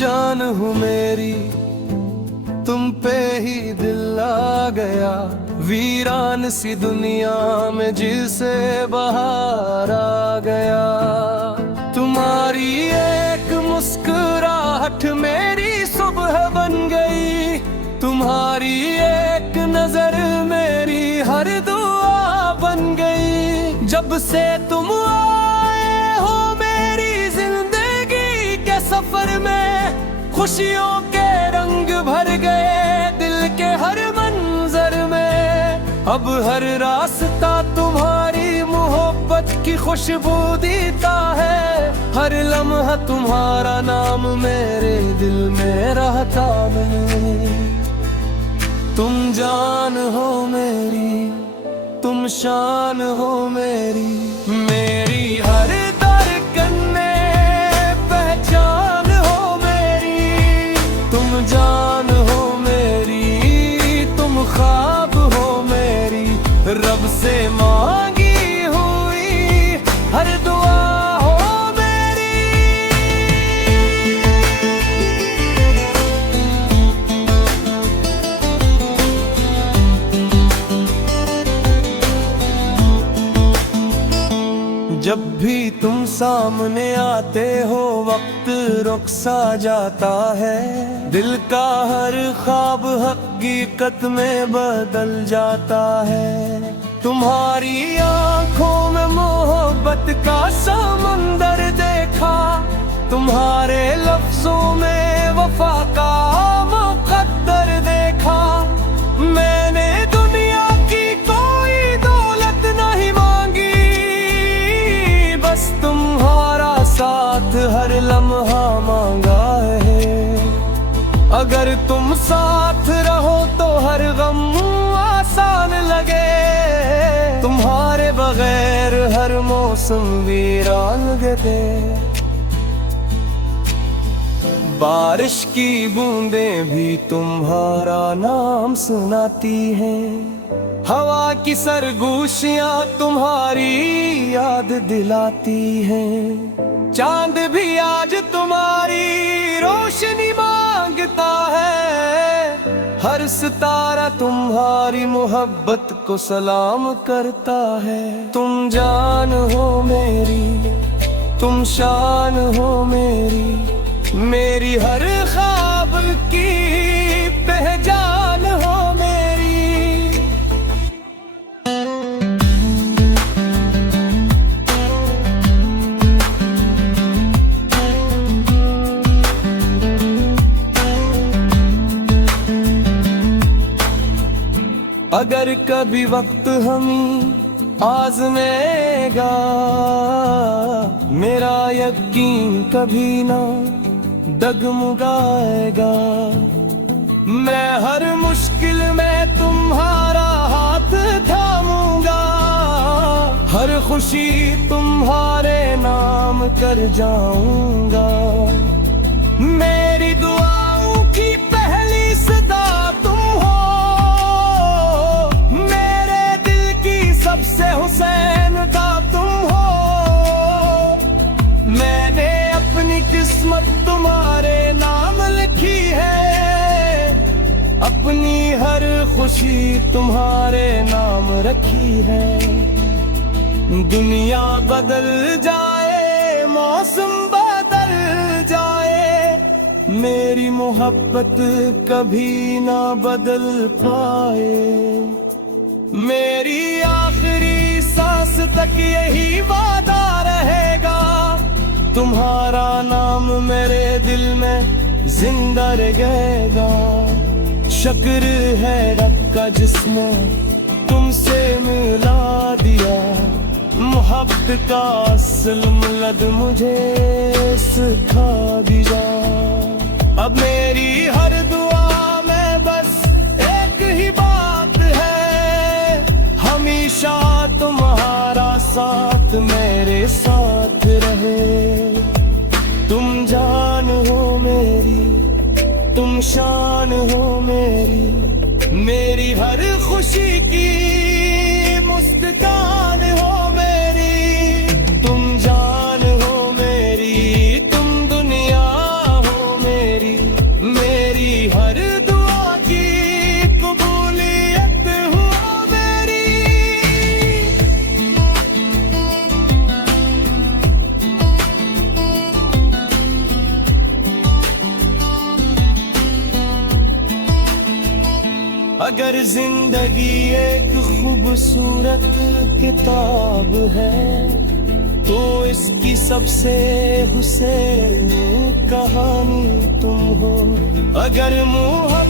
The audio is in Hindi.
जान हो मेरी, तुम पे ही दिल आ गया। वीरान सी दुनिया में जिसे बहार आ गया। तुम्हारी एक मुस्कुराहट मेरी सुबह बन गई। तुम्हारी एक नजर मेरी हर दुआ बन गई। जब से तुम आए हो मेरी जिंदगी के सफर में, खुशियों के रंग भर गए दिल के हर मंजर में। अब हर रास्ता तुम्हारी मोहब्बत की खुशबू देता है। हर लम्हा तुम्हारा नाम मेरे दिल में रहता है। तुम जान हो मेरी, तुम शान हो मेरी, मेरी हर धड़कन में पहचान हो मेरी। तुम जान हो मेरी, तुम ख्वाब हो मेरी, रब से मांगी हुई हर दुआ हो मेरी। जब भी तुम सामने आते हो वक्त रुक सा जाता है। दिल का हर ख्वाब हकीकत में बदल जाता है। तुम्हारी आंखों में मोहब्बत का समंदर देखा। तुम्हारे लफ्जों में वफा का मुकद्दर देखा। मैंने दुनिया की कोई दौलत नहीं मांगी, बस तुम्हारा साथ हर लम्हा मांगा है। अगर तुम साथ रहो तो हर गम आसान लगे। तुम्हारे बगैर हर मौसम वीरान लगे। बारिश की बूंदें भी तुम्हारा नाम सुनाती हैं। हवा की सरगोशियां तुम्हारी याद दिलाती हैं। चांद भी आज तुम्हारी रोशनी मांगता है। हर सितारा तुम्हारी मोहब्बत को सलाम करता है। तुम जान हो मेरी, तुम शान हो मेरी, मेरी हर ख्वाब की पहचान हो मेरी। अगर कभी वक्त हमें आज़मेगा, मेरा यकीन कभी ना डगमगाएगा। मैं हर मुश्किल में तुम्हारा हाथ थामूंगा। हर खुशी तुम्हारे नाम कर जाऊंगा। मेरी दुआओं की पहली सदा तुम हो। मेरे दिल की सबसे हुसैन का तुम हो। मैंने अपनी किस्मत तुम्हारे नाम लिखी है। अपनी हर खुशी तुम्हारे नाम रखी है। दुनिया बदल जाए, मौसम बदल जाए, मेरी मोहब्बत कभी ना बदल पाए। मेरी आखिरी सांस तक यही वादा रहेगा। तुम्हारा नाम मेरे दिल में जिंदा रहेगा। शुक्र है रब का जिसने तुमसे मिला दिया। मोहब्बत का असल मुलद मुझे सिखा दिया। अब मेरी हर दुआ में बस एक ही बात है। हमेशा तुम्हारा साथ मेरे साथ रहे। तुम जान हो मेरी, तुम शान हो मेरी, मेरी हर खुशी की मुस्कान हो मेरी। तुम जान हो मेरी, तुम दुनिया हो मेरी। हर दुआ की कबूलियत हुआ मेरी। अगर जिंदगी एक खूबसूरत किताब है तो इसकी सबसे हुसैन कहानी तुम हो। अगर मुहब्बत